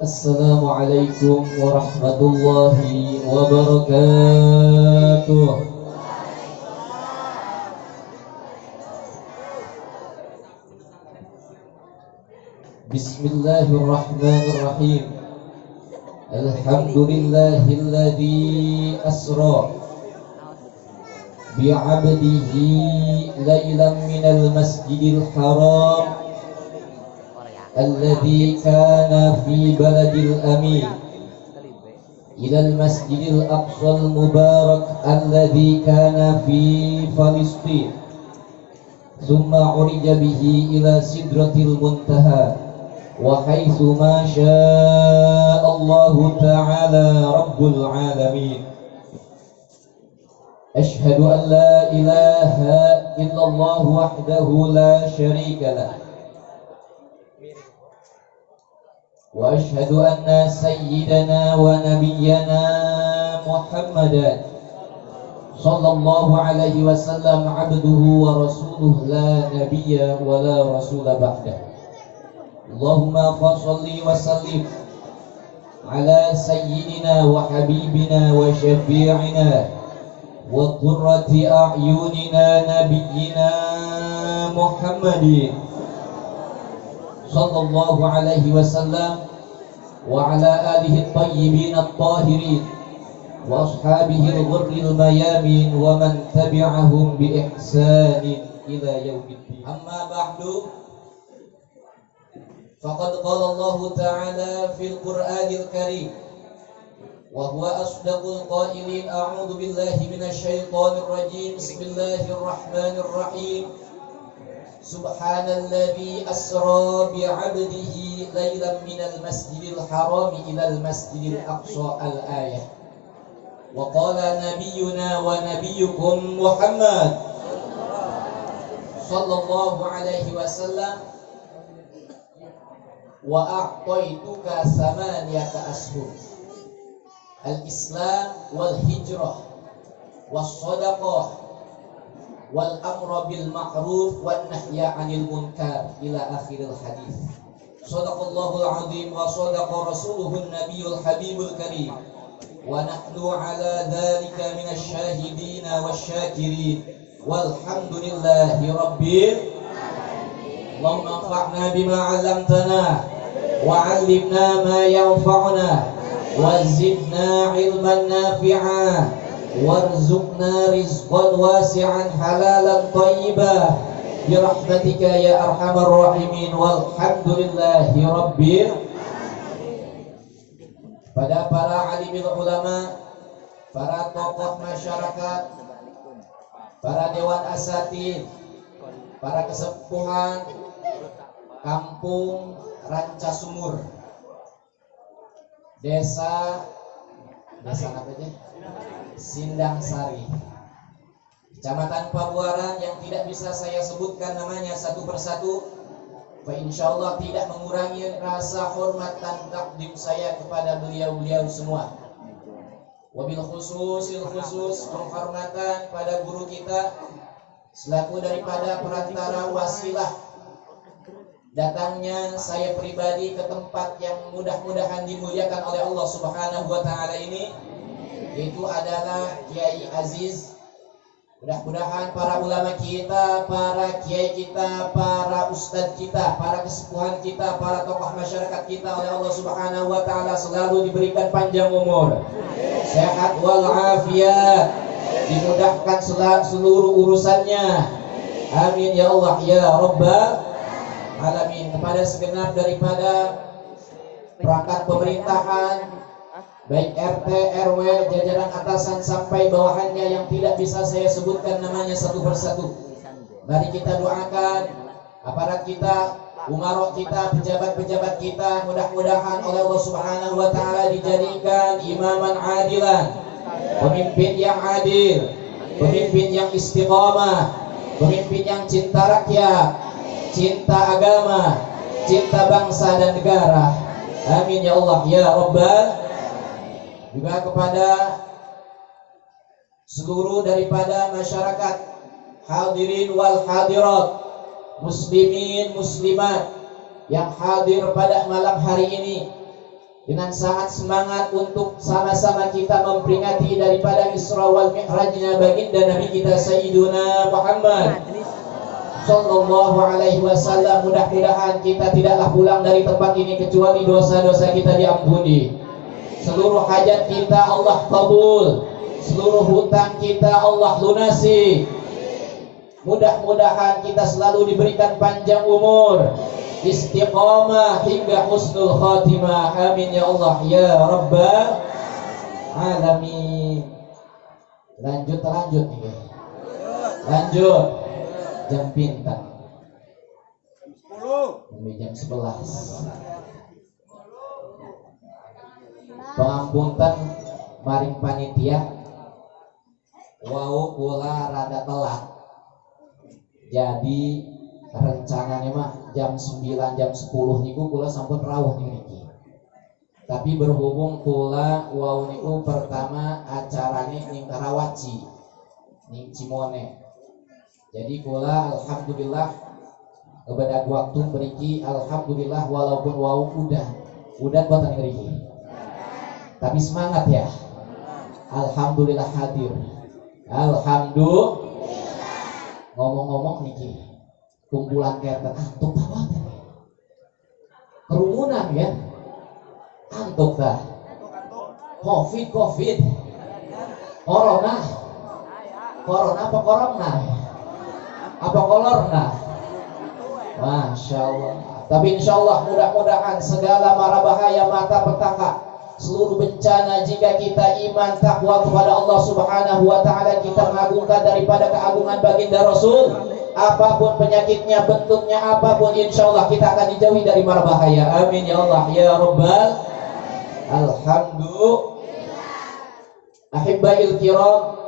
Assalamualaikum warahmatullahi wabarakatuh. Bismillahirrahmanirrahim. Alhamdulillahilladzi asra bi'abdihi laylan minal masjidil haram alladzi kana fi baladil amin ilal masjidil aqsal mubarak alladzi kana fi Filistin thumma urija bihi ila sidratil muntaha wa haitsu ma syaa Allahu ta'ala rabbul alamin. Asyhadu an la ilaha illallah wahdahu la syarika lah wa asyhadu anna sayyidana wa nabiyyana Muhammadan sallallahu alaihi wasallam abduhu wa rasuluhu la nabiyya wa la rasula ba'dah. Allahumma fassalli wa sallim ala sayyidina wa habibina wa syafi'ina wa qurrati a'yunina nabiyyina Muhammadin sallallahu alaihi wasallam wa ala alihi at-tayyibin at-tahirin wa ashabihi al-ghurril mayamin wa man tabi'ahum bi ihsanin ila yaumiddin. Amma ba'du, faqad qala Allah ta'ala fil Qur'anil Karim wa huwa asdaqul qailin. A'udzu billahi minasy syaithanir rajim. Bismillahirrahmanirrahim. Subhanalladzi asra bi'abdihi laylan minal masjidil haram ilal masjidil aqsa al-ayah. Wa qala nabiyyuna wa nabiyyukum Muhammad sallallahu alaihi wasallam wa a'taituka samaniyata ashhur al-islam wal hijrah was sadaqah wal amra bil ma'ruf wan nahya 'anil munkar ila akhiril hadis. Shadaqallahul azim wa shadaqa rasuluhun nabiyul habibul karim wa nahnu 'ala dzalika minasy syahidin wasyakirin walhamdulillahi rabbil alamin. Allahumma anfa'na bima 'allamtana wa 'allimna ma yanfa'una wa zidna 'ilman nafi'a warzuqna rizqan wasi'an halalan thayyiban birahmatika ya arhamar rahimin walhamdulillahi rabbil alamin. Pada para alimil ulama, para tokoh masyarakat, para dewan asatid, para kesepuhan kampung Rancasumur, desa apa aja? Sindang Sari, Kecamatan Pabuaran, yang tidak bisa saya sebutkan namanya satu persatu, fa insyaallah tidak mengurangi rasa hormat dan takdim saya kepada beliau-beliau semua. Wabil khusus penghormatan pada guru kita selaku daripada perantara wasilah datangnya saya pribadi ke tempat yang mudah-mudahan dimuliakan oleh Allah Subhanahu wa taala ini, yaitu adalah Kiai Aziz. Mudah-mudahan para ulama kita, para kiai kita, para ustadz kita, para kesepuhan kita, para tokoh masyarakat kita oleh Allah Subhanahu wa taala selalu diberikan panjang umur, sehat walafiat, dimudahkan seluruh urusannya. Amin ya Allah ya rabbal alamin. Kepada segenap daripada perangkat pemerintahan, baik RT, RW, jajaran atasan sampai bawahannya yang tidak bisa saya sebutkan namanya satu persatu, mari kita doakan aparat kita, umarok kita, pejabat-pejabat kita, mudah-mudahan oleh Allah Subhanahu wa taala dijadikan imaman adilan, pemimpin yang adil, pemimpin yang istiqamah, pemimpin yang cinta rakyat, cinta agama, cinta bangsa dan negara. Amin ya Allah ya rabbal. Juga kepada seluruh daripada masyarakat hadirin wal hadirat, muslimin muslimat yang hadir pada malam hari ini, dengan sangat semangat untuk sama-sama kita memperingati daripada Isra wal Mi'rajnya baginda Nabi kita Sayyiduna Muhammad Sallallahu Alaihi Wasallam. Mudah-mudahan kita tidaklah pulang dari tempat ini kecuali dosa-dosa kita diampuni, seluruh hajat kita Allah kabul, seluruh hutang kita Allah lunasi. Mudah-mudahan kita selalu diberikan panjang umur, istiqamah hingga husnul khatimah. Amin ya Allah ya Rabbal Alamin. Lanjut nih. Lanjut. Jam pintar. Jam 11. Pangampunten maring panitia. Wau kula rada telat. Jadi rencananya mah jam 9 jam 10 niku kula sampun rawuh niki. Tapi berhubung kula wau niku pertama acarane ning Karawaci ning Cimone. Jadi kula alhamdulillah kebedak waktu beriki alhamdulillah walaupun wau udah buatan ngeriki. Tapi semangat ya. Alhamdulillah hadir. Alhamdulillah. Ngomong-ngomong niki kumpulan kereta antuk apa kerumunan ya antuk dah covid corona apa corona Masya Allah. Tapi insya Allah mudah-mudahan segala mara bahaya mata petaka seluruh bencana jika kita iman takwa kepada Allah Subhanahu wa taala, kita mengagungkan daripada keagungan baginda Rasul, apapun penyakitnya bentuknya apapun insyaallah kita akan dijauhi dari mara bahaya. Amin ya Allah ya Rabbal Alhamdulillah. Ahibbail kiram,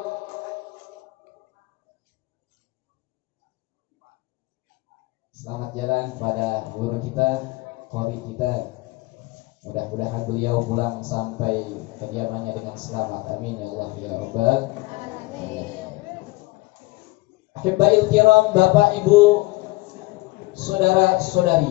selamat jalan pada guru kita, qori kita. Mudah-mudahan beliau pulang sampai kediamannya dengan selamat. Amin ya Allah ya Rabbal Alamin. Ahibbail kiram, Bapak Ibu, saudara-saudari.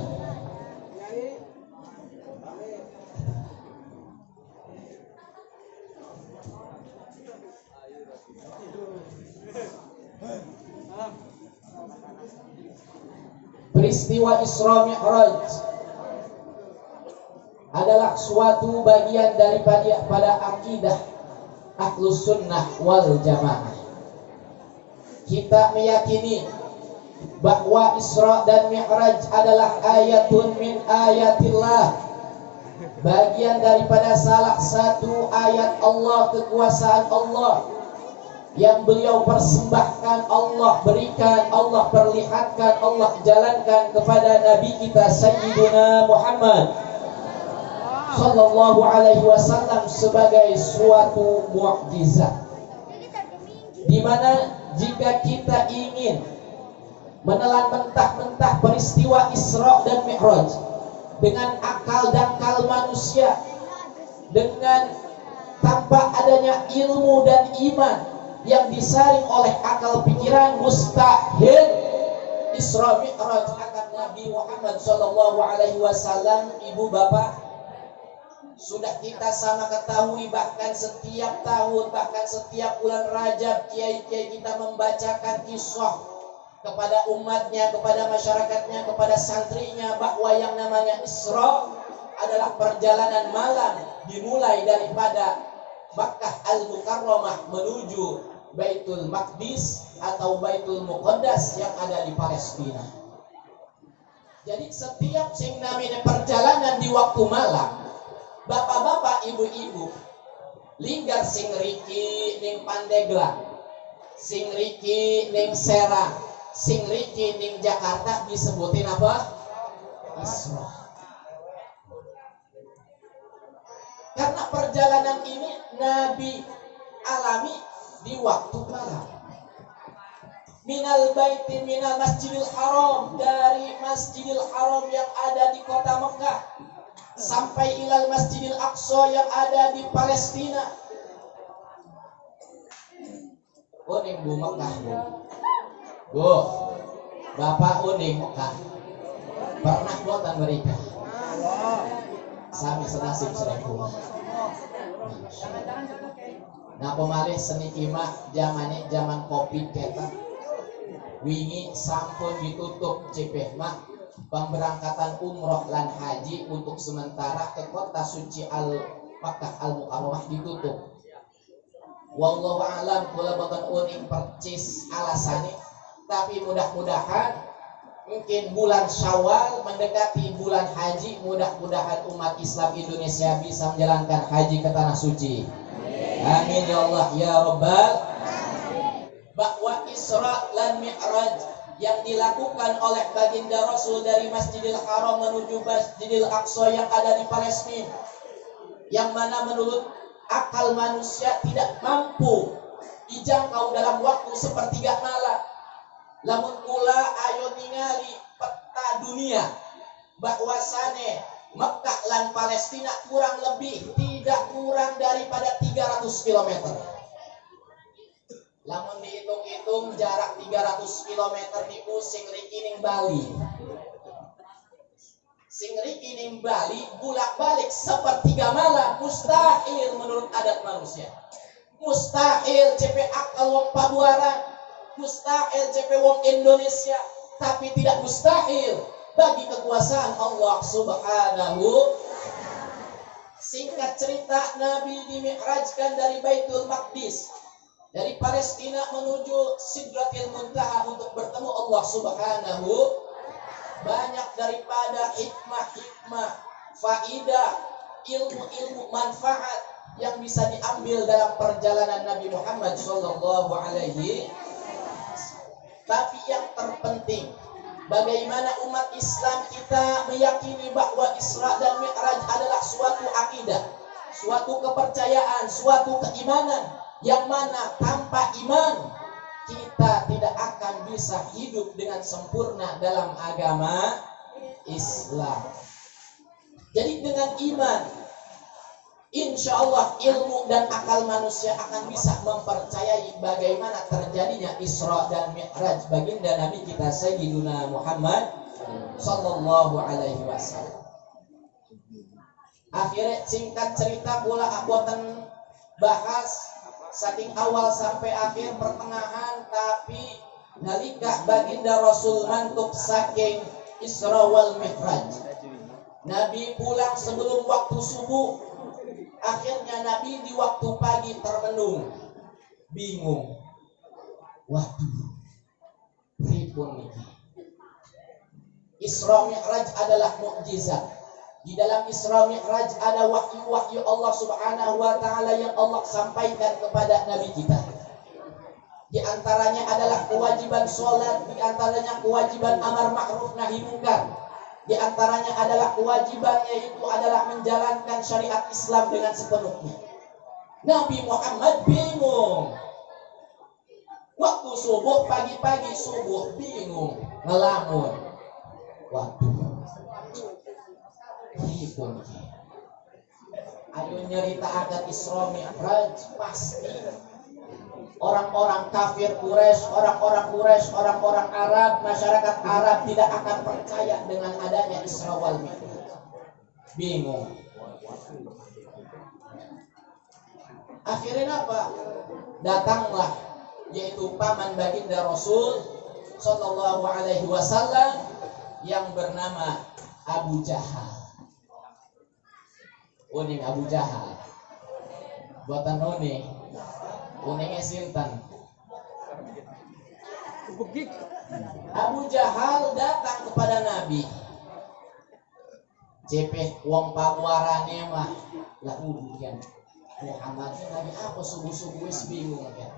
Peristiwa Isra Mi'raj adalah suatu bagian daripada akidah Ahlus Sunnah wal Jamaah. Kita meyakini bahwa Isra dan Mi'raj adalah ayatun min ayatillah, bagian daripada salah satu ayat Allah, kekuasaan Allah yang beliau persembahkan, Allah berikan, Allah perlihatkan, Allah jalankan kepada Nabi kita Sayyiduna Muhammad Sallallahu Alaihi Wasallam sebagai suatu mukjizat, di mana jika kita ingin menelan mentah-mentah peristiwa Isra dan Mi'raj dengan akal dangkal manusia, dengan tanpa adanya ilmu dan iman yang disaring oleh akal pikiran, mustahil Isra Mi'raj akan Nabi Muhammad Sallallahu Alaihi Wasallam. Ibu bapak, sudah kita sama ketahui, bahkan setiap tahun, bahkan setiap bulan Rajab, kiai-kiai kita membacakan kisah kepada umatnya, kepada masyarakatnya, kepada santrinya, bahwa yang namanya Isra adalah perjalanan malam dimulai daripada Makkah Al-Mukarramah menuju Baitul Maqdis atau Baitul Muqaddas yang ada di Palestina. Jadi setiap sing namanya perjalanan di waktu malam, bapak-bapak, ibu-ibu, linggar sing riki ning Pandeglang, sing riki ning Serang, sing riki ning Jakarta disebutin apa? Isra. Karena perjalanan ini Nabi alami di waktu malam. Minal baiti minal masjidil haram, dari masjidil haram yang ada di kota Mekah sampai ilal masjidil aqsa yang ada di Palestina. Uning Bu Mekah, Bu. Bapak uning Mekah. Pernah buatan mereka sami senasib serengku. Nah pemalih seni imah zaman Covid kita wingi sampun ditutup cepeh mah pemberangkatan umroh lan haji untuk sementara ke kota suci Makkah Al-Mukarramah ditutup. Wallahu a'lam kula boten uning percis alasane, tapi mudah-mudahan mungkin bulan Syawal mendekati bulan haji, mudah-mudahan umat Islam Indonesia bisa menjalankan haji ke tanah suci. Amin ya Allah ya Rabbal. Bahwa Isra dan Mi'raj yang dilakukan oleh baginda Rasul dari Masjidil Haram menuju Masjidil Aqsa yang ada di Palestina, yang mana menurut akal manusia tidak mampu dijangkau dalam waktu sepertiga malam. Lamun kula ayo ningali peta dunia bahwasane Mekah lan Palestina kurang lebih tidak kurang daripada 300 km. Lamun dihitung-hitung jarak 300 km niku sing rikining Bali. Sing rikining Bali bolak-balik sepertiga malam mustahil menurut adat manusia. Mustahil CP akal wong Pabuaran, mustahil CP wong Indonesia, tapi tidak mustahil bagi kekuasaan Allah Subhanahu. Singkat cerita, Nabi dimi'rajkan dari Baitul Maqdis, dari Palestina menuju Sidratil Muntaha untuk bertemu Allah Subhanahu. Banyak daripada hikmah-hikmah, faidah, ilmu-ilmu manfaat yang bisa diambil dalam perjalanan Nabi Muhammad sallallahu alaihi. Tapi yang terpenting, bagaimana umat Islam kita meyakini bahwa Isra dan Mi'raj adalah suatu akidah, suatu kepercayaan, suatu keimanan yang mana tanpa iman kita tidak akan bisa hidup dengan sempurna dalam agama Islam. Jadi dengan iman, insya Allah ilmu dan akal manusia akan bisa mempercayai bagaimana terjadinya Isra dan Mi'raj baginda Nabi kita Sayyiduna Muhammad sallallahu alaihi wasallam. Akhirnya singkat cerita pula abotan bahas saking awal sampai akhir pertengahan, tapi nalika baginda Rasul mantuk saking Isra wal Mi'raj, Nabi pulang sebelum waktu subuh. Akhirnya Nabi di waktu pagi termenung, bingung. Waduh, pripun niki? Isra Mi'raj adalah mukjizat. Di dalam Isra Mi'raj ada wahyu-wahyu Allah Subhanahu wa taala yang Allah sampaikan kepada Nabi kita. Di antaranya adalah kewajiban sholat, di antaranya kewajiban amar ma'ruf nahi munkar. Di antaranya adalah kewajiban, yaitu adalah menjalankan syariat Islam dengan sepenuhnya. Nabi Muhammad bingung. Waktu subuh, pagi-pagi subuh bingung, ngelamun. Waduh, ribut. Ayo nyerita akan Isra Mi'raj, pasti orang-orang kafir Quraisy, orang-orang Arab, masyarakat Arab tidak akan percaya dengan adanya Isra wal Mi'raj. Bingung. Akhirnya apa? Datanglah yaitu paman baginda Rasul sallallahu alaihi wasallam yang bernama Abu Jahal. Uning Abu Jahal. Buatan uning. Uningnya sinten. Abu Jahal datang kepada Nabi. Cepeh wong pabuarane mah lah udian. Muhammad Nabi apa subuh-subuh wis bingung kan.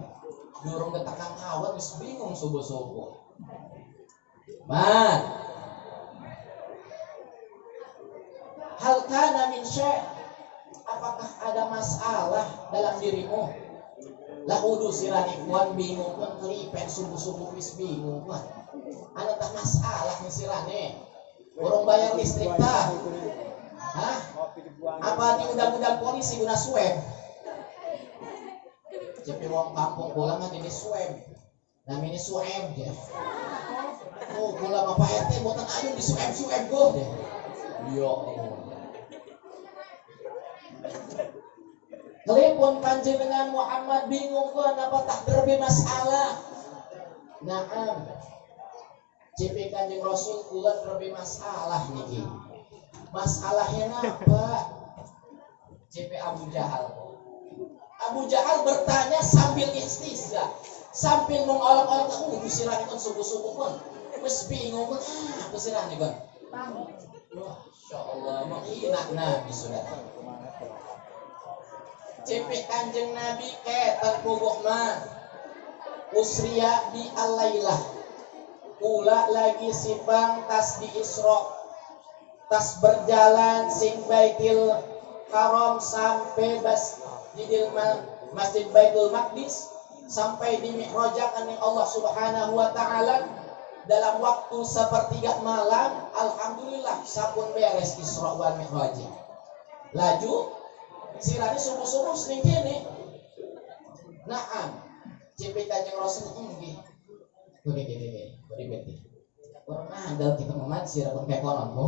Durung detakang awan wis bingung subuh-subuh. Man. Hal kana min syai'? Apakah ada masalah dalam dirimu? Lah udu sirani kuan bingung pun kelipen subuh-subuh wis bingung kuan. Anu tak masalah nih sirane. Urang bayar listrik tah. Hah? Apa di undang-undang polisi guna swab? Cepi wong kampung bola mah ini swab. Namanya swab ya. Oh, bola Bapak RT buatan ayo di swab go deh. Yo. pun panjenengan Muhammad bingung kan apa tak terbi masalah. Naam. JP Kanjeng Rasul kula terbi masalah niki. Masalahnya apa? JP Abu Jahal. Abu Jahal bertanya sambil istihza, sambil mengolok-olok, kusirah ikon subuh-subuh pun. Wes bingung pun, kusirah nih kan. Masya Allah, menghina Nabi saudara. JP Kanjeng Nabi terkubuh mah usriya bi alailah. Pula lagi sibang tas di Isra, tas berjalan sing Baitul Haram sampai Masjid Baitul Maqdis sampai di Mi'rajakan Allah Subhanahu wa taala dalam waktu sepertiga malam. Alhamdulillah sampun beres Isra wal Mi'raj. Laju sirane subuh-subuh sing kene. Naam. JP Kanjeng Rasul nggih. Beri pernah andal kita memat sirapun kayak konon po.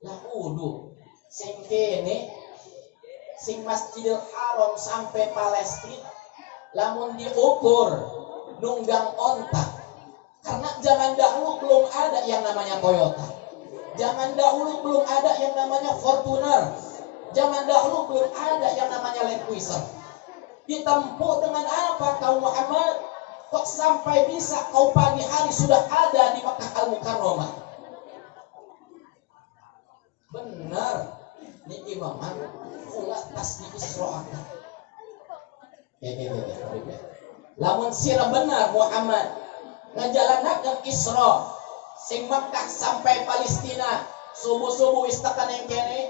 Lah udu sing kene sing Masjidil Haram sampai Palestina lamun diukur nunggang ontak, karena zaman dahulu belum ada yang namanya Toyota, zaman dahulu belum ada yang namanya Fortuner, zaman dahulu belum ada yang namanya Land Cruiser. Ditempuh dengan apa kau Muhammad? Kok sampai bisa kau pagi hari sudah ada di Makkah Al-Mukarramah? Benar, niki Muhammad pula tas di Isra. Lamun sira benar Muhammad ngajalanakeun Isra sing Makkah sampai Palestina subuh-subuh istakan yang kene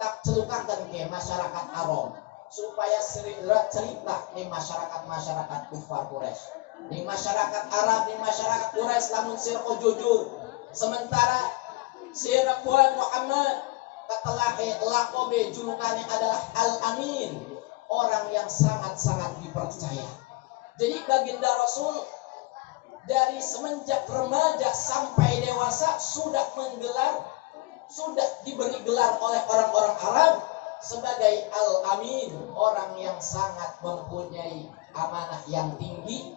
tak celukakan ke masyarakat Arab supaya cerita di masyarakat kufar Quraisy, di masyarakat Arab, di masyarakat Quraisy lamun sira jujur. Sementara sira kuat Muhammad katelahe lakobe julukannya adalah Al-Amin, orang yang sangat-sangat dipercaya. Jadi baginda Rasul dari semenjak remaja sampai dewasa sudah diberi gelar oleh orang-orang Arab sebagai Al-Amin, orang yang sangat mempunyai amanah yang tinggi,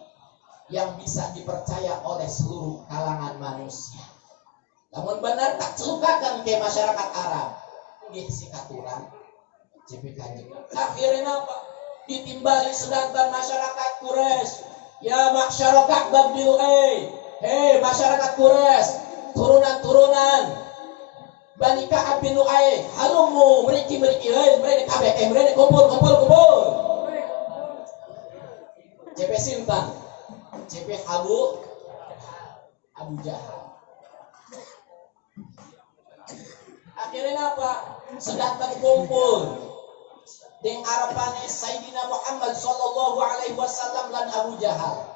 yang bisa dipercaya oleh seluruh kalangan manusia. Namun benar tak celukakan ke masyarakat Arab, nggih sikaturan JP Kanjeng. Akhirnya apa? Ditimbali sedangkan masyarakat Quraisy. Ya masyarakat Ka'bah bil hei masyarakat Quraisy, turunan-turunan Bani Ka'ab bin Lu'ay, halumu meriki meriki kabeh mereka kumpul. JP Sintan, JP Abu Jahal. Akhirnya apa? Sedangkan kumpul ding arapane Sayyidina Muhammad sallallahu alaihi wasallam lan Abu Jahal.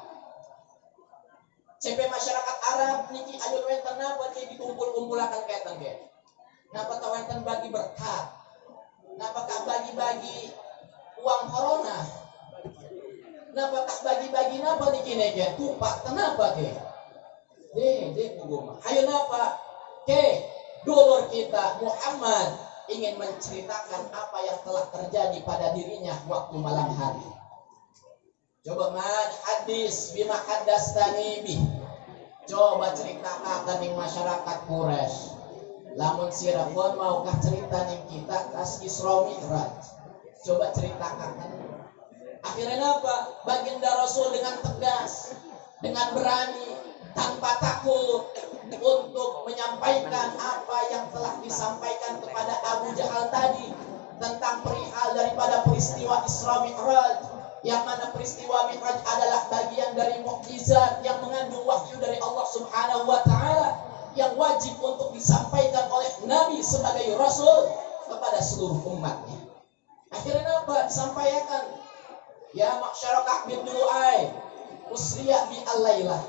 CP masyarakat Arab niki ayun wenten napa dikumpul-kumpulakan kaitan ge. Napa tawenten bagi berkat? Napa tak bagi-bagi uang corona? Napa tak bagi-bagi napa niki ge? Tupak kenapa ge? De kuguma. Ayo napa? Ke dulur kita Muhammad ingin menceritakan apa yang telah terjadi pada dirinya waktu malam hari. Coba man hadis bima haddastani bih. Coba ceritakan ning masyarakat Quraisy. Lamun sirapun maukah cerita ning kita tas Isra Mi'raj. Coba ceritakan. Akhirnya apa? Baginda Rasul dengan tegas, dengan berani, tanpa takut untuk menyampaikan apa yang telah disampaikan kepada Abu Jahal tadi tentang perihal daripada peristiwa Isra Mi'raj, yang mana peristiwa Mi'raj adalah bagian dari mukjizat yang mengandung wahyu dari Allah Subhanahu wa taala yang wajib untuk disampaikan oleh Nabi sebagai Rasul kepada seluruh umatnya. Akhirnya apa? Disampaikan, ya masyarakat bin Lu'ay usriya bi al-lailah.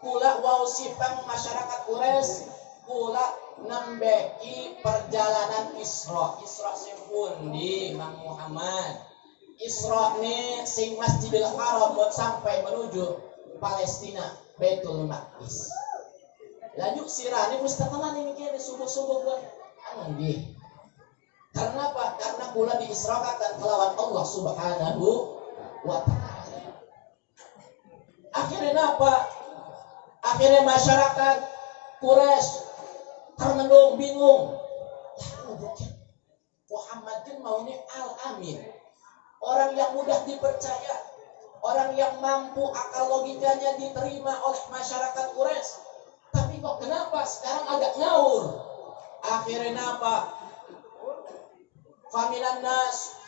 Kula wau sipang masyarakat Quraisy kula nembeki perjalanan Isra sing pundi Mang Muhammad. Isra ni sing Masjidil Haram sampai menuju Palestina Baitul Maqdis. Laju sirane mustaqalan ini kene subuh-subuh buat nggih. Karena apa? Karena kula diisrokakan kelawan Allah Subhanahu wa ta'ala. Akhirnya apa? Akhirnya masyarakat Quraisy termenung bingung. Muhammad kan maunya Al-Amin, orang yang mudah dipercaya, orang yang mampu akal logikanya diterima oleh masyarakat Quraisy. Tapi kok kenapa sekarang agak ngawur? Akhirnya apa? Faminan nas,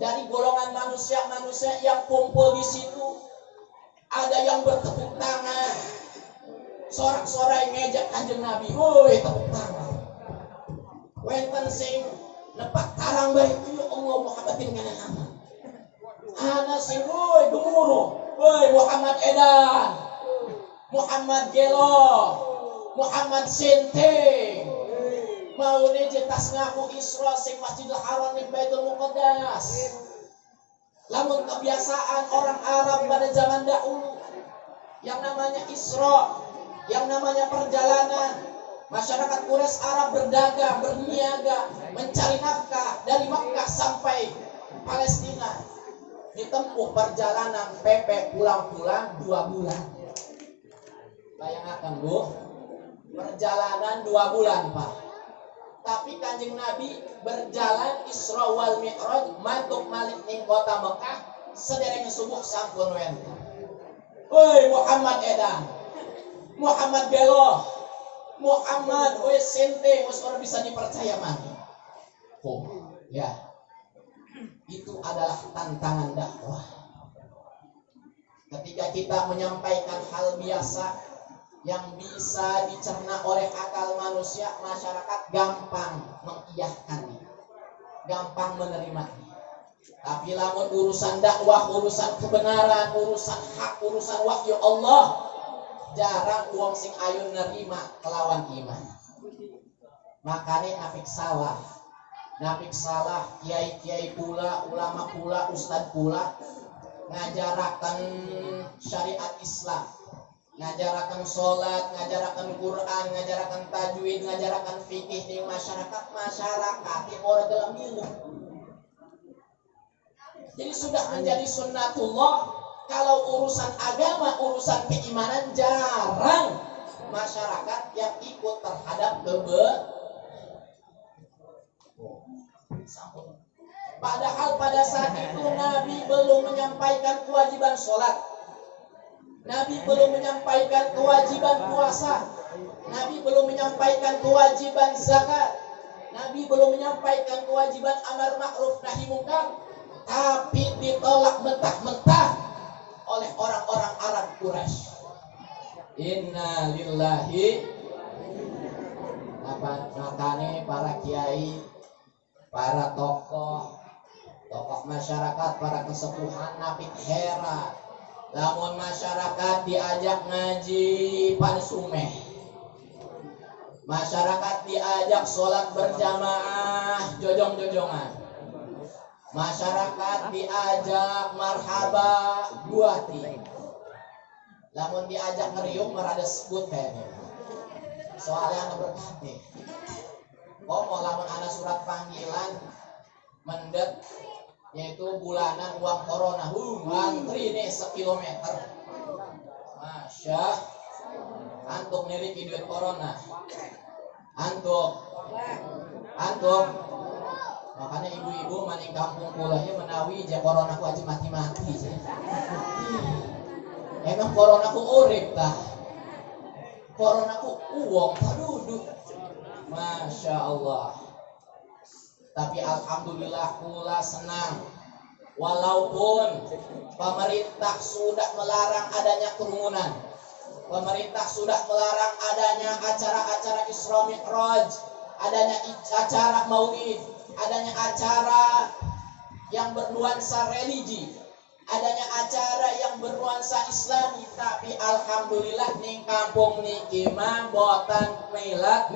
dari golongan manusia-manusia yang kumpul di situ, ada yang bertepuk tangan, sorak-sorai ngejak Kanjeng Nabi, woi tepuk tangan. Wenten sing nepak tarang baik itu Allah Muhammadin kana nama. Ana sing woi gemuruh, woi Muhammad Edan, Muhammad Gelo, Muhammad Sente. Mau jetas ngaku Isra sing Masjidil Haram ning Baitul Muqaddas. Lamun kebiasaan orang Arab pada zaman dahulu yang namanya Isra, yang namanya perjalanan, masyarakat Quraisy Arab berdagang, berniaga, mencari nafkah dari Makkah sampai Palestina. Ditempuh perjalanan PP pulang-pulang 2 bulan. Bayangkan Bu, perjalanan 2 bulan Pak. Tapi Kanjeng Nabi berjalan Isra wal Mi'raj mantuk malik ning kota Mekah sedereng subuh sampun wenten. Woi Muhammad Edan, Muhammad Gelo, Muhammad woi Sente, wis ora bisa dipercaya mani. Oh, ya. Itu adalah tantangan dakwah. Ketika kita menyampaikan hal biasa yang bisa dicerna oleh akal manusia, masyarakat gampang mengiyahkannya, gampang menerimanya. Tapi lamun urusan dakwah, urusan kebenaran, urusan hak, urusan wahyu Allah, jarang wong sing ayo nerima kelawan iman. Makanya nafik salah, kiai-kiai pula, ulama pula, ustad pula ngajarakan syariat Islam, ngajarakan sholat, ngajarakan Quran, ngajarakan tajwid, ngajarakan fikih di masyarakat yang orang dalam ilmu. Jadi sudah menjadi sunnatullah, kalau urusan agama, urusan keimanan jarang masyarakat yang ikut terhadap Padahal pada saat itu Nabi belum menyampaikan kewajiban sholat, Nabi belum menyampaikan kewajiban puasa, Nabi belum menyampaikan kewajiban zakat, Nabi belum menyampaikan kewajiban amar ma'ruf nahi munkar, tapi ditolak mentah-mentah oleh orang-orang Arab Quraisy. Inna lillahi. Makanya para kiai, para tokoh masyarakat, para kesepuhan napik heran lamun masyarakat diajak ngaji pansumeh, masyarakat diajak sholat berjamaah jojong-jojongan, masyarakat diajak marhaba buati, lamun diajak ngeriung merada sebut kayaknya soalnya anak berkati. Mau lamun anak surat panggilan mendet, yaitu bulanan uang corona, ngantri nih 1 kilometer. Masya, antuk niriki duit corona, antuk. Makanya ibu-ibu maning kampung kulanya menawi je corona ku aja mati-mati. Emang corona ku urip tah, corona ku uang duduk. Masya Allah. Tapi alhamdulillah kula senang, walaupun pemerintah sudah melarang adanya kerumunan, pemerintah sudah melarang adanya acara-acara Isra Mi'raj, adanya acara maulid, adanya acara yang bernuansa religi, adanya acara yang bernuansa Islami. Tapi alhamdulillah ning kampung niki mah boten milat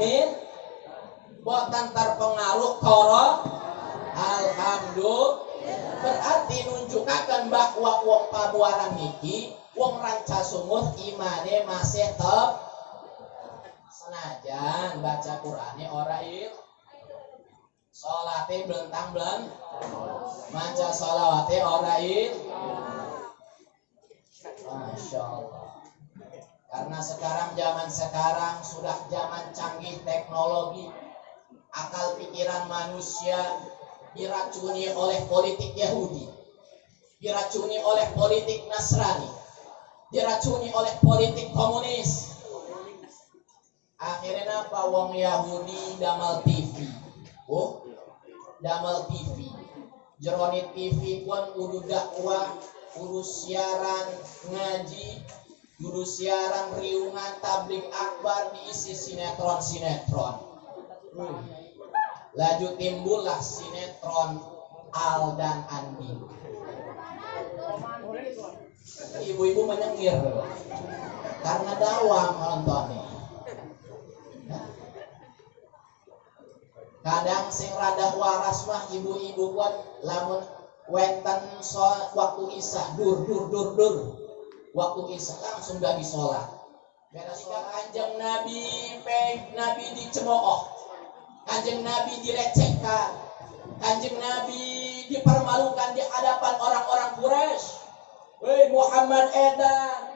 boten terpengaruh corona. Alhamdulillah, berarti nunjukaken bahwa wong pabuaran niki, wong ranca sumur imane masih tetep senajan baca Qur'ane ora Salate belentang belan maca salawate ora il. Masya Allah. Karena zaman sekarang sudah zaman canggih teknologi, akal pikiran manusia diracuni oleh politik Yahudi, diracuni oleh politik Nasrani, diracuni oleh politik komunis. Akhirnya apa? Wong Yahudi damel TV. Oh, damel TV. Jeroni TV pun kudu dakwah, kudu siaran ngaji, kudu siaran riungan tabligh akbar, diisi sinetron. Laju timbullah sinetron Al dan Andi. Ibu-ibu menyengir karena dawang nontonnya. Kadang sing rada waras mah ibu-ibu pun lamun wenten waktu isya dur. Waktu isya langsung gak disolat. Beres sholat Kanjeng Nabi dicemooh. Kanjeng Nabi dilecehkan. Kanjeng Nabi dipermalukan di hadapan orang-orang Quraisy. Woi Muhammad edan,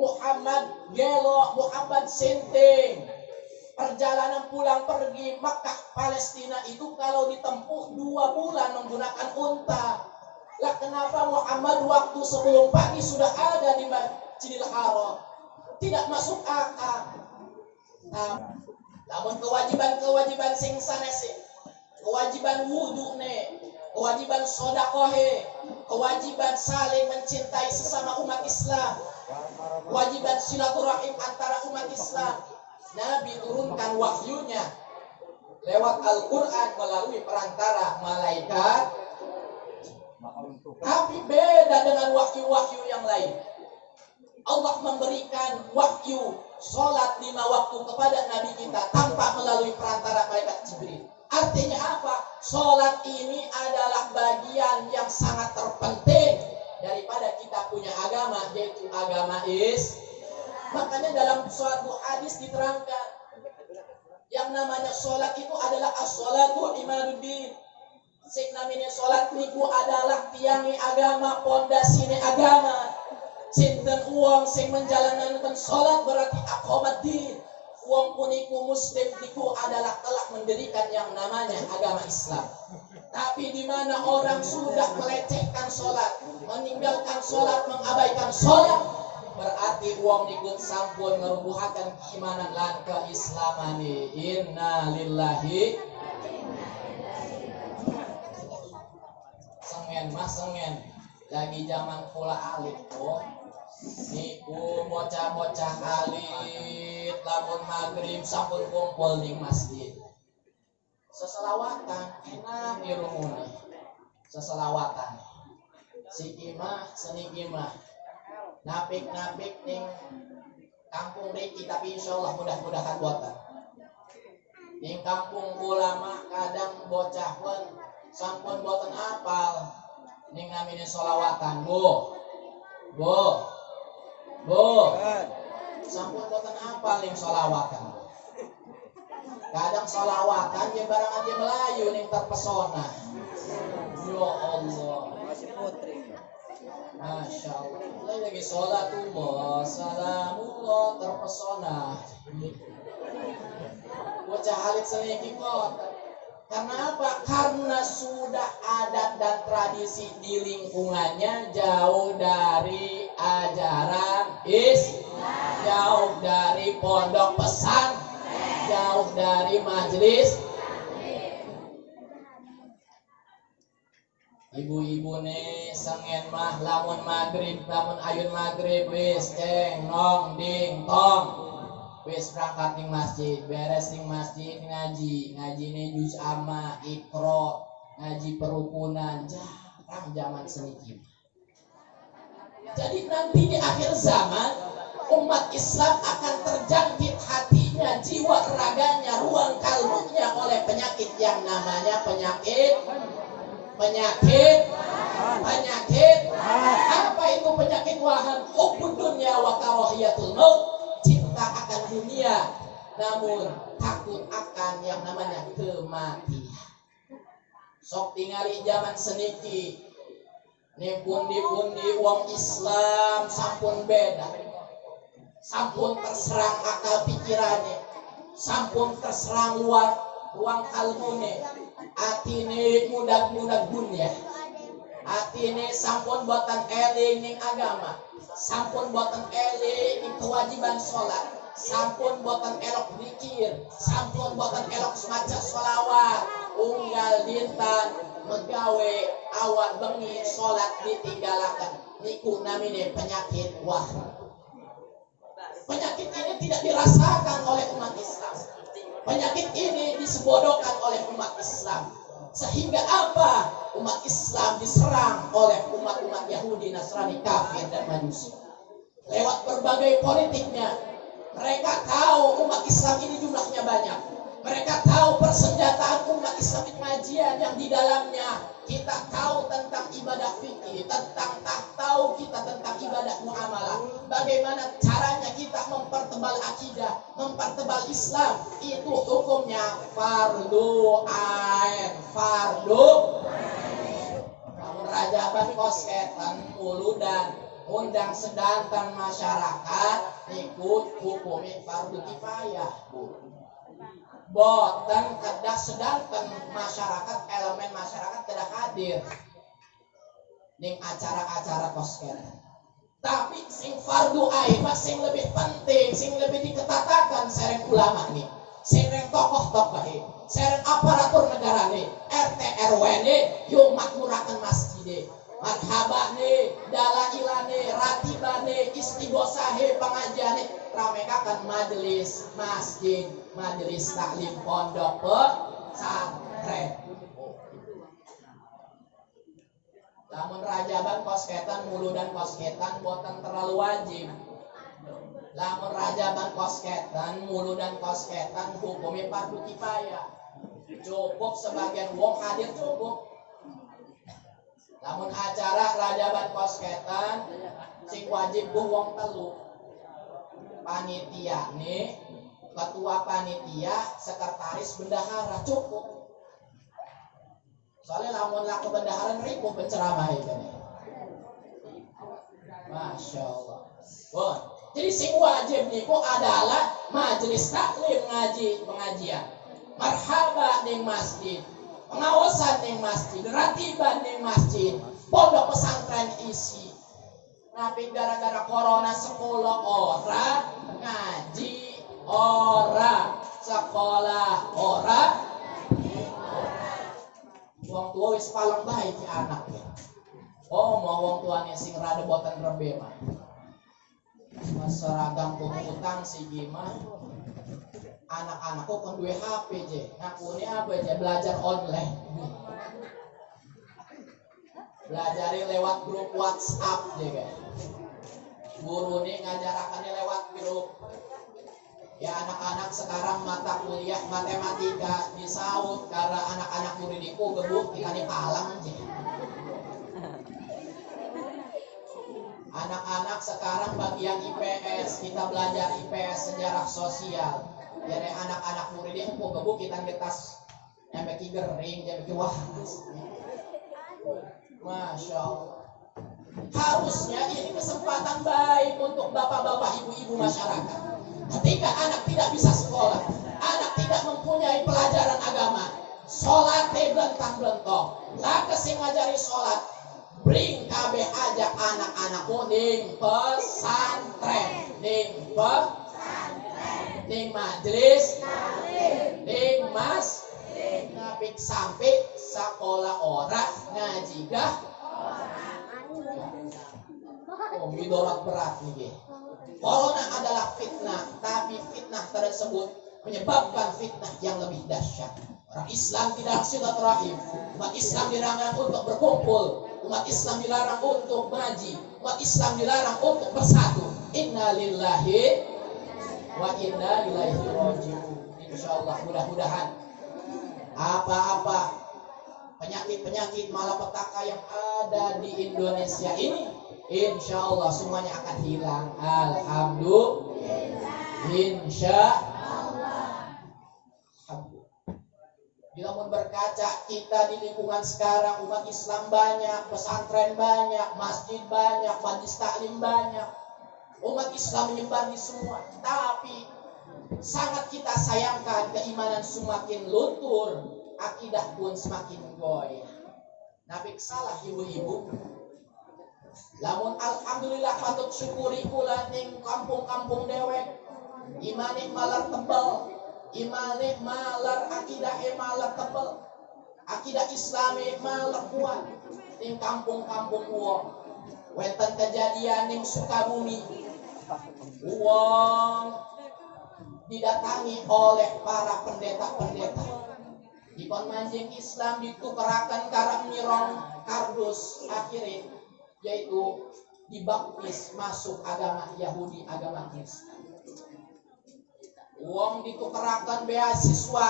Muhammad gelo, Muhammad sinting. Perjalanan pulang pergi Makkah Palestina itu kalau ditempuh 2 bulan menggunakan unta. Lah kenapa Muhammad waktu sebelum pagi sudah ada di Masjidil Haram? Tidak masuk akal. Namun kewajiban sing sanese, kewajiban wudu ne, kewajiban sedekah, kewajiban saling mencintai sesama umat Islam, kewajiban silaturahim antara umat Islam. Nabi turunkan wahyunya lewat Al-Quran melalui perantara malaikat. Tapi beda dengan wahyu-wahyu yang lain. Allah memberikan wahyu sholat 5 waktu kepada Nabi kita tanpa melalui perantara malaikat Jibril. Artinya apa? Sholat ini adalah bagian yang sangat terpenting daripada kita punya agama, yaitu agama Islam. Makanya dalam suatu hadis diterangkan yang namanya sholat itu adalah as-sholatu imaduddin. Sing namanya sholat niku adalah tiangi agama, pondasine agama. Sinten uang sing menjalankan sholat berarti aqamaddin. Uang puniku muslim niku adalah telah mendirikan yang namanya agama Islam. Tapi di mana orang sudah melecehkan sholat, meninggalkan sholat, mengabaikan sholat, berarti uang niku sampun ngerubuhaken keimanan lan keislaman. Inna lillahi. Sengen lagi zaman pula alit oh. Niku bocah-bocah alit lamun maghrib sampun kumpul di masjid. Seselawatan enak dirumuni. Seselawatan. Sikimah senigimah. Napik-napik ning kampung Riki, tapi insyaallah mudah-mudahan boten. Ning kampung ulama kadang bocah pun sampun boten apal ning namine sholawatan. Bu. Sampun boten apal ning sholawatan. Kadang sholawatan je barangan je Melayu ning terpesona. Ya Allah. Masih putri. Masya Allah. Lagi sholatullah, salamullah, terpesona. Bocah halit seniki kok. Karena apa? Karena sudah adat dan tradisi di lingkungannya jauh dari ajaran Islam, jauh dari pondok pesan, jauh dari majelis. Ibu-ibu nih sengen mah lamun maghrib, lamun ayun maghrib wis ceng nong ding tong. Wis berangkat ning masjid, beres ning masjid ngaji nih juz amma, ikro, ngaji perukunan, jarang zaman seniki. Jadi nanti di akhir zaman umat Islam akan terjangkit hatinya, jiwa raganya, ruang kalbunya oleh penyakit yang namanya penyakit. Apa itu penyakit wahan? Hubbud dunya wa karahiyatul maut. Cinta akan dunia namun takut akan yang namanya kematian. Sok tingali zaman seniki nih pundi-pundi wong Islam sampun beda, sampun terserang akal pikirannya, sampun terserang ruang kalbune, atine mudag-mudag dunia, atine sampun boten eling ning agama, sampun boten eling ning kewajiban sholat, sampun boten elok zikir, sampun boten elok maca sholawat, unggal dinten megawe awan bengi sholat ditinggalakan, niku namine penyakit waham. Penyakit ini tidak dirasakan oleh umat Islam. Penyakit ini disebodohkan oleh umat Islam. Sehingga apa? Umat Islam diserang oleh umat-umat Yahudi, Nasrani, kafir, dan Majusi. Lewat berbagai politiknya, mereka tahu umat Islam ini jumlahnya banyak. Mereka tahu persenjataan umat Islam pengajian yang di dalamnya kita tahu tentang ibadah fikih, tahu kita tentang ibadah muamalah. Bagaimana caranya kita mempertebal akidah, mempertebal Islam, itu hukumnya fardu ain, Namun Raja Ban Kosketan uludan undang sedanten masyarakat ikut hukumi fardu kifayah. Boten kedah sedanten masyarakat, elemen masyarakat kedah hadir ning acara-acara kosketan. Tapi sing fardu ain sing lebih penting, sing lebih diketatakan sereng ulama nih, sereng tokoh-tokoh nih, sereng aparatur negara nih, RT RW nih, yuk makmurakan masjid, marhaba nih, dalailah nih, ratibah nih, istighosah pengajian nih, ramekakan majelis masjid, majelis taklim pondok pesantren. Lamun rajaban kosketan mulu dan kosketan boten terlalu wajib. Lamun rajaban kosketan mulu dan kosketan hukumnya fardu kifayah. Cukup sebagian wong hadir cukup. Lamun acara rajaban kosketan sing wajib wong telu. Panitia nih, ketua panitia, sekretaris, bendahara cukup. Soalnya lamun laku bendaharan ribu penceramah itu nih. Masya Allah. Bon. Jadi sing wajib niku adalah majelis taklim pengajian. Marhaba ning masjid, pengawasan ning masjid, ratiban ning masjid, pondok pesantren isi. Tapi gara-gara corona sekolah ora, ngaji ora, sekolah ora, wong tua wis palang baik si anak ya. Oh mau wong tuanya sing rada boten rembe mah. Seragam utang si gimana? Anak-anakku kan duwe HP je, ngakune apa je belajar online. Belajari lewat grup WhatsApp je guys. Guru nih ngajarakannya lewat grup. Ya anak-anak sekarang mata kuliah matematika disaut karena anak-anak muridku gebuk ikan palang aja. Anak-anak sekarang bagian IPS kita belajar IPS sejarah sosial. Jadi anak-anak muridku gebuk kita getas sampai gering sampai wah. Masya Allah. Harusnya ini kesempatan baik untuk bapak-bapak, ibu-ibu masyarakat. Ketika anak tidak bisa sekolah, anak tidak mempunyai pelajaran agama, sholat belentang-belentong, lah kesing ngajari sholat, bring kabeh ajak anak-anakmu ning pesantren, ning majelis, ning tapi sampai sekolah ora ngaji gah. Oh, midorat berat nih. Corona adalah fitnah, tapi fitnah tersebut menyebabkan fitnah yang lebih dahsyat. Orang Islam tidak silaturahim, umat Islam dilarang untuk berkumpul, umat Islam dilarang untuk mengaji, umat Islam dilarang untuk bersatu. Inna lillahi wa inna ilaihi raji'un. Insyaallah mudah-mudahan apa-apa penyakit-penyakit malapetaka yang ada di Indonesia ini insya Allah semuanya akan hilang. Alhamdulillah. Insya Allah. Bila Lamun berkaca kita di lingkungan sekarang, umat Islam banyak, pesantren banyak, masjid banyak, majelis taklim banyak, umat Islam menyebar di semua. Tapi sangat kita sayangkan keimanan semakin luntur, akidah pun semakin goyah. Nabi salah ibu-ibu. Lamun alhamdulillah patut syukuri kula ning kampung-kampung dewek, imane malar tebal, imane malar akidah malar tebal, akidah Islami malar kuat ning kampung-kampung uang. Wenten kejadian ning Sukabumi, uang didatangi oleh para pendeta-pendeta. Dikon manjing Islam ditukarakan karang nyirong kardus akhirnya, yaitu dibaptis masuk agama Yahudi, agama Kristen. Uang ditukarakan beasiswa,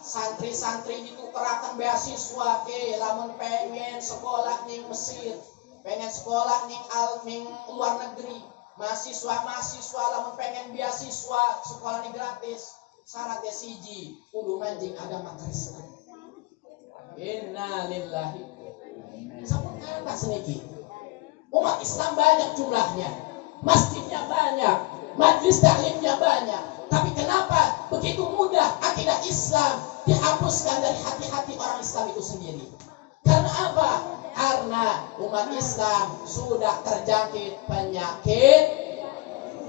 santri-santri ditukarakan beasiswa ke lamun pengen sekolah ning Mesir, pengen sekolah ning luar negeri. Mahasiswa lamun pengen beasiswa sekolah ning gratis, syaratnya siji kudu manjing agama Kristen. Inna lillahi. Sampun kata seniki. Umat Islam banyak jumlahnya, masjidnya banyak, majelis taklimnya banyak. Tapi kenapa begitu mudah akidah Islam dihapuskan dari hati-hati orang Islam itu sendiri? Karena apa? Karena umat Islam sudah terjangkit penyakit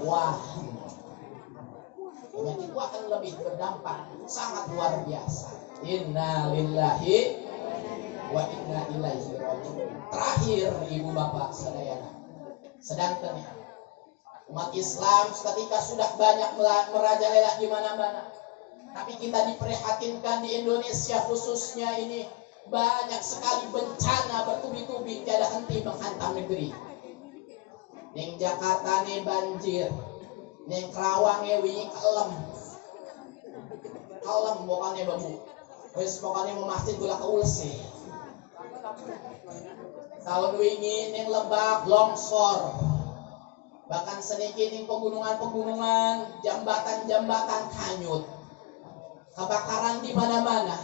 wahyu. Penyakit wahyu akan lebih berdampak sangat luar biasa. Inna lillahi wa inna ilaihi raji'un. Terakhir ibu bapak sadayana, sedangkan umat Islam ketika sudah banyak merajalela di mana-mana, tapi kita diprihatinkan di Indonesia khususnya ini banyak sekali bencana bertubi-tubi tiada henti menghantam negeri. Ning Jakarta nih banjir, ning Kerawang wingi kalem bukannya babu, wis pokoknya mau masjid gula keules sih. Tahun wingi ning Lebak longsor, bahkan sedikit ning pegunungan-pegunungan, jambatan-jambatan kanyut, kebakaran di mana-mana,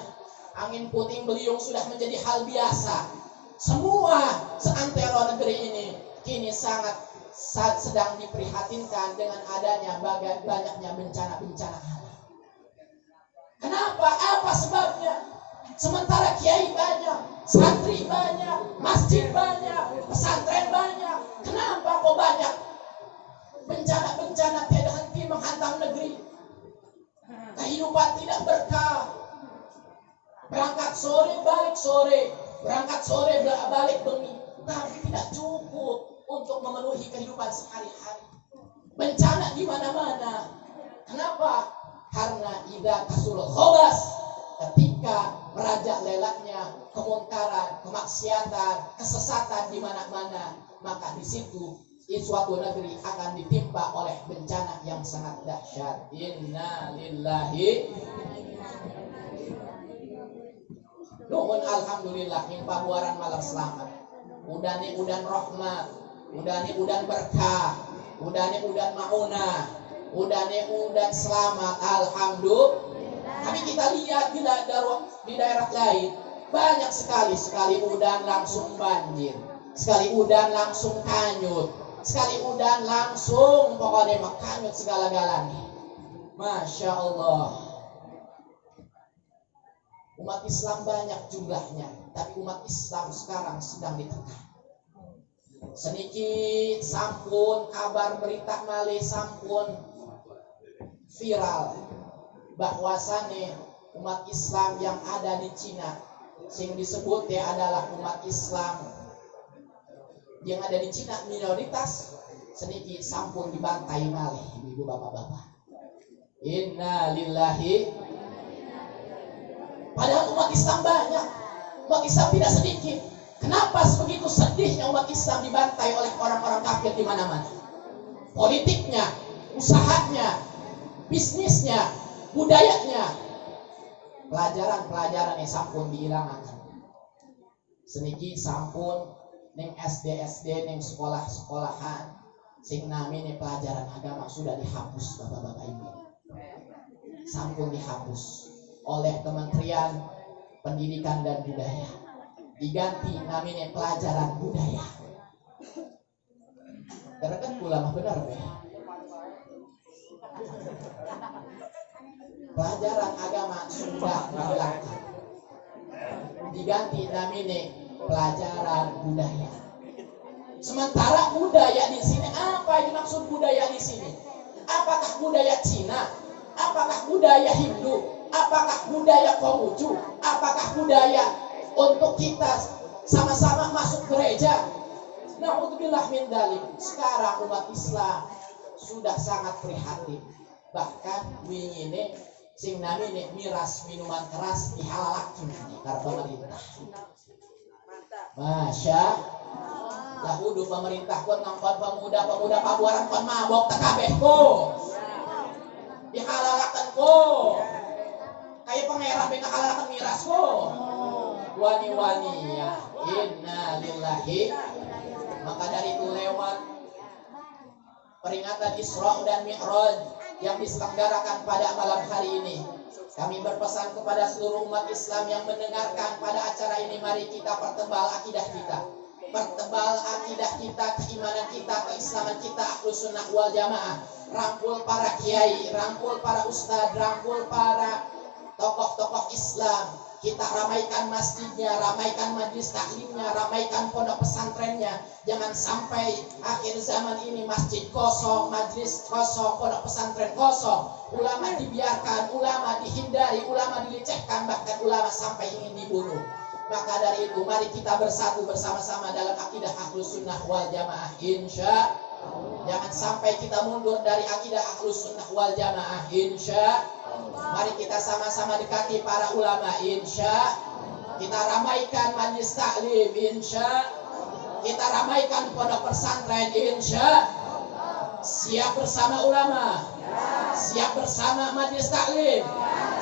angin puting beliung sudah menjadi hal biasa. Semua seantero negeri ini kini sangat sedang diprihatinkan dengan adanya banyaknya bencana-bencana alam. Kenapa? Apa sebabnya? Sementara kiai banyak, santri banyak, masjid banyak, pesantren banyak. Kenapa kok banyak bencana-bencana tiada henti menghantam negeri? Kehidupan tidak berkah. Berangkat sore, balik sore. Berangkat sore, balik bengi. Tapi tidak cukup untuk memenuhi kehidupan sehari-hari. Bencana di mana-mana. Kenapa? Karena idza kasurul khobas, ketika merajalelanya kemungkaran, kemaksiatan, kesesatan di mana-mana, maka di situ suatu negeri akan ditimpa oleh bencana yang sangat dahsyat. Inna lillahi. Nuhun alhamdulillah ing pabuaran malam selamat. Udane udan rahmat, udane udan berkah, udane udan maunah, udane udan selamat, alhamdulillah. Tapi kita lihat di daerah lain banyak sekali udan langsung banjir, sekali udan langsung kanyut, sekali udan langsung pokoknya makanyut segala-galanya. Masya Allah. Umat Islam banyak jumlahnya, tapi umat Islam sekarang sedang ditekan. Seniki sampun kabar berita malih sampun viral bahwasane umat Islam yang ada di Cina, sing disebut adalah umat Islam yang ada di Cina minoritas, seniki sampun dibantai malih ibu bapak-bapak. Inna lillahi. Padahal umat Islam banyak, umat Islam tidak sedikit. Kenapa sebegitu sedihnya umat Islam dibantai oleh orang-orang kafir di mana-mana? Politiknya, usahanya, bisnisnya, budayanya, pelajaran-pelajaran yang sampun dihilangkan. Seniki sampun ning SD, ning sekolah-sekolahan, sing namine pelajaran agama sudah dihapus bapak-bapak ibu. Sampun dihapus oleh Kementerian pendidikan dan budaya. Diganti namanya pelajaran budaya. Karena kan ulama benar be. Pelajaran agama sudah dihilangkan. Diganti namanya pelajaran budaya. Sementara budaya di sini, apa yang maksud budaya di sini? Apakah budaya Cina? Apakah budaya Hindu? Apakah budaya Konghucu? Apakah budaya untuk kita sama-sama masuk gereja? Na'udzubillah min dzalik. Sekarang umat Islam sudah sangat prihatin. Bahkan wingi sing namine miras minuman keras dihalalakin karena pemerintah. Masya lah udah pemerintah pun ngangkon pemuda pabuaran kon mabok tekabeh ko dihalalakan ko kayak pangeran bena halalakan miras ko wani-wani ya inna lillahi. Maka dari itu lewat peringatan Isra dan Mi'raj yang diselenggarakan pada malam hari ini, kami berpesan kepada seluruh umat Islam yang mendengarkan pada acara ini, mari kita pertebal akidah kita. Pertebal akidah kita, keimanan kita, keislaman kita, Ahlus Sunnah wal Jamaah. Rangkul para kiai, rangkul para ustadz, rangkul para tokoh-tokoh Islam. Kita ramaikan masjidnya, ramaikan majlis taklimnya, ramaikan pondok pesantrennya. Jangan sampai akhir zaman ini masjid kosong, majlis kosong, pondok pesantren kosong. Ulama dibiarkan, ulama dihindari, ulama dilecehkan, bahkan ulama sampai ingin dibunuh. Maka dari itu mari kita bersatu bersama-sama dalam akidah Ahlus Sunnah wal Jamaah, insya. Jangan sampai kita mundur dari akidah Ahlus Sunnah wal Jamaah, insya. Mari kita sama-sama dekati para ulama, insya. Kita ramaikan majlis taklim, insya. Kita ramaikan pondok pesantren, insya. Siap bersama ulama, siap bersama majlis taklim,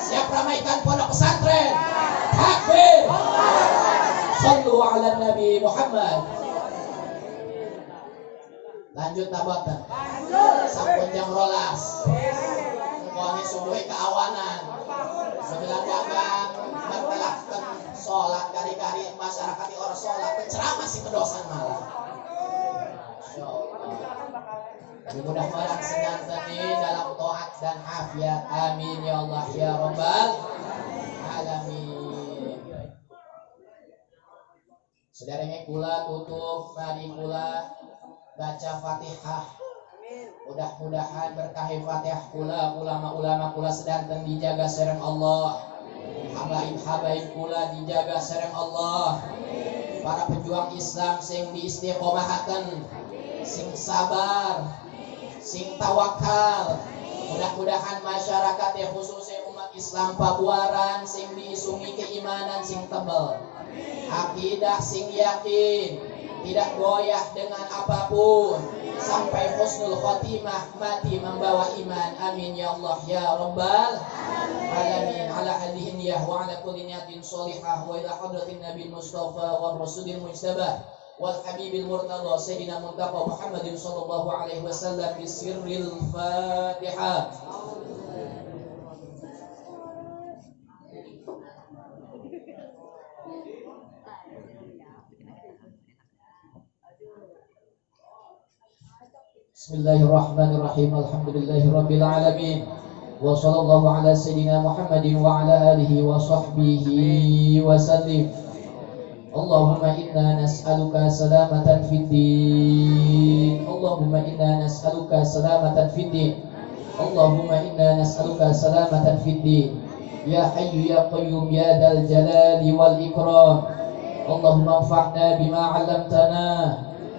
siap ramaikan pondok pesantren. Takbir. Sallu ala Nabi Muhammad. Lanjut tabatan. Sampun jam rolas. Kami subuhi keawanan. Sebelah dagang mertelahkan sholat kari-kari masyarakat di orang sholat penceramah si kedosan malam. Mudah-mudahan senantiasa dalam taat dan afiat. Amin ya Allah ya Rabbal alamin. Saudaranya kula tutup mari kula baca Fatihah. Mudah-mudahan berkahi Fatihah kula ulama-ulama kula sedanten dijaga sareng Allah. Habaib-habaib kula dijaga sareng Allah. Para pejuang Islam sing diistiqomahaken, sing sabar, sing tawakal. Mudah-mudahan masyarakat ya khususnya umat Islam Pabuaran sing diisungi keimanan sing tebal. Akidah sing yakin, tidak goyah dengan apapun, sampai husnul khotimah mati membawa iman. Amin ya Allah ya Rabbal alamin. Ala hadhihi niyah wa ala kulli niyatin shalihah wa ila hadratin Nabi Mustafa wa Rasulil Mujtabah wal Habibil Murtada Sayyidina Muntaqa Muhammadin sallallahu alaihi wasallam bisirril Fatihah. Bismillahirrahmanirrahim. Alhamdulillahirabbil alamin. Wa sallallahu ala sayyidina Muhammadin wa ala alihi wa sahbihi wa sallim. Allahumma inna nas'aluka salamatan fid din. Allahumma inna nas'aluka salamatan fid din. Allahumma inna nas'aluka salamatan fid din. Ya hayyu ya qayyum ya dzal jalali wal ikram. Allahumma anfa'na bima 'allamtana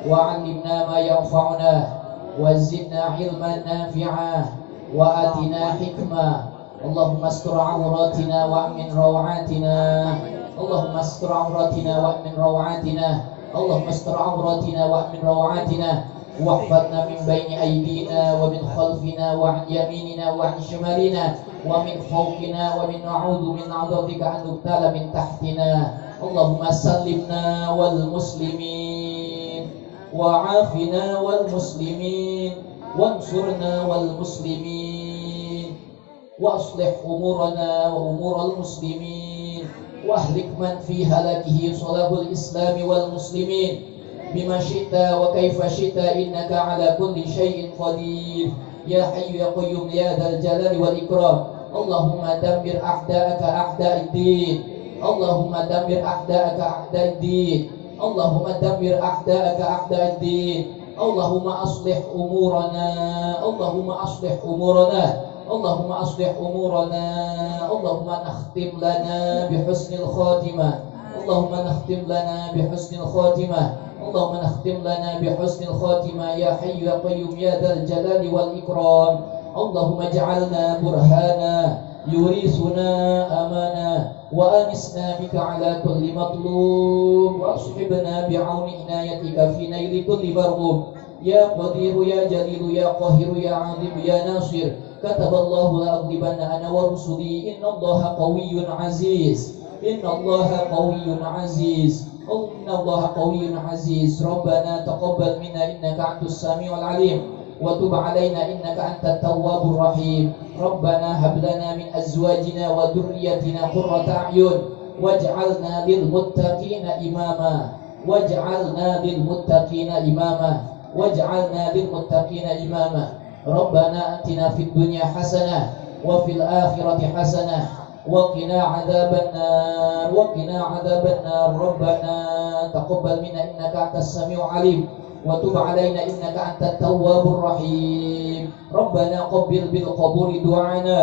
wa 'allimna ma yanfa'una وزدنا علما نافعا وآتنا حكمة. اللهم استر عوراتنا وأمن روعاتنا. اللهم استر عوراتنا وأمن روعاتنا. اللهم استر عوراتنا وأمن روعاتنا واحفظنا من بين أيدينا ومن خلفنا وعن يميننا وعن شمالنا ومن فوقنا ومن نعوذ من عذابك أن نبتال من تحتنا. اللهم سلمنا والمسلمين وعافنا والمسلمين وانصرنا والمسلمين وأصلح أمورنا وأمور المسلمين واهلك من في هلاكه صلاح الإسلام والمسلمين بما شئت وكيف شئت إنك على كل شيء قدير يا حي يا قيوم يا ذا الجلال والإكرام. اللهم دمر أعداءك أعداء الدين. اللهم دمر أعداءك أعداء الدين. اللهم دمر أعداءك أعداء الدين. اللهم أصلح أمورنا. اللهم أصلح أمورنا. اللهم أصلح أمورنا. اللهم نختم لنا بحسن الخاتمة. اللهم نختم لنا بحسن الخاتمة. اللهم نختم لنا بحسن الخاتمة يا حي يا قيوم يا ذا الجلال والإكرام. اللهم اجعلنا برهانا يورثنا أمانا وأنسنا بك على كل مطلوب وأصحبنا بعون عنايتك في نيل كل مرغوب يا قدير يا جليل يا قاهر يا عظيم يا ناصر. كتب الله لأغلبن أنا ورسلي إن الله قوي عزيز. إن الله قوي عزيز. إن الله قوي عزيز. ربنا تقبل منا إنك أنت السميع العليم وتب علينا إنك أنت التواب الرحيم. ربنا هب لنا من أزواجنا وذريتنا قرة أعين واجعلنا للمتقين إماما. واجعلنا للمتقين إماما. واجعلنا للمتقين إماما. ربنا آتنا في الدنيا حسنة وفي الآخرة حسنة وقنا عذاب النار. وقنا عذاب النار. ربنا تقبل منا إنك أنت السميع العليم وتب علينا إنك أنت التواب الرحيم. ربنا قبل بالقبول دعانا.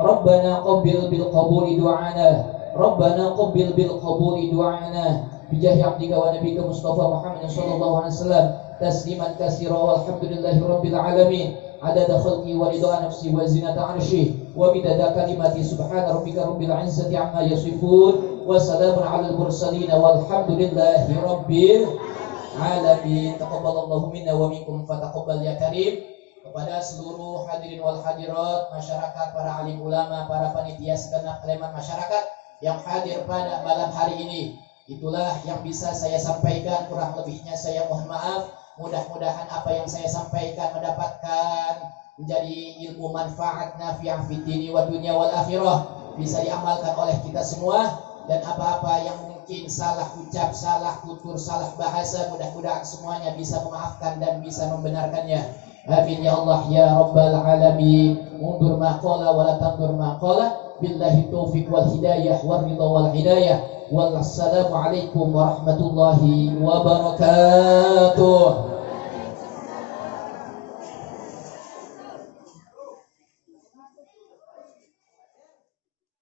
ربنا قبل بالقبول دعانا. ربنا قبل بالقبول دعانا بجاه عبدك ونبيك مصطفى محمد صلى الله عليه وسلم تسليما كثيرا والحمد لله رب العالمين عدد خلقي ورضا نفسي وزنة عرشه ومدد كلماتي سبحان ربك رب العزة عما يصفون وسلام على المرسلين والحمد لله رب العالمين. Taqabbalallahu minna wa minkum fataqabbal ya karim. Kepada seluruh hadirin wal hadirat, masyarakat, para alim ulama, para panitia segenap elemen masyarakat yang hadir pada malam hari ini, itulah yang bisa saya sampaikan. Kurang lebihnya saya mohon maaf. Mudah-mudahan apa yang saya sampaikan mendapatkan menjadi ilmu manfaat nafi'ah fid dini wa dunya wal akhirah, bisa diamalkan oleh kita semua, dan apa-apa yang mungkin salah ucap, salah tutur, salah bahasa, mudah-mudahan semuanya bisa memaafkan dan bisa membenarkannya. Amin ya Allah ya rabbal alamin. Mundur ma qala wa la tandur ma qala. Billahi taufiq wal hidayah wal ridha wal hidayah. Wassalamu alaikum warahmatullahi wabarakatuh.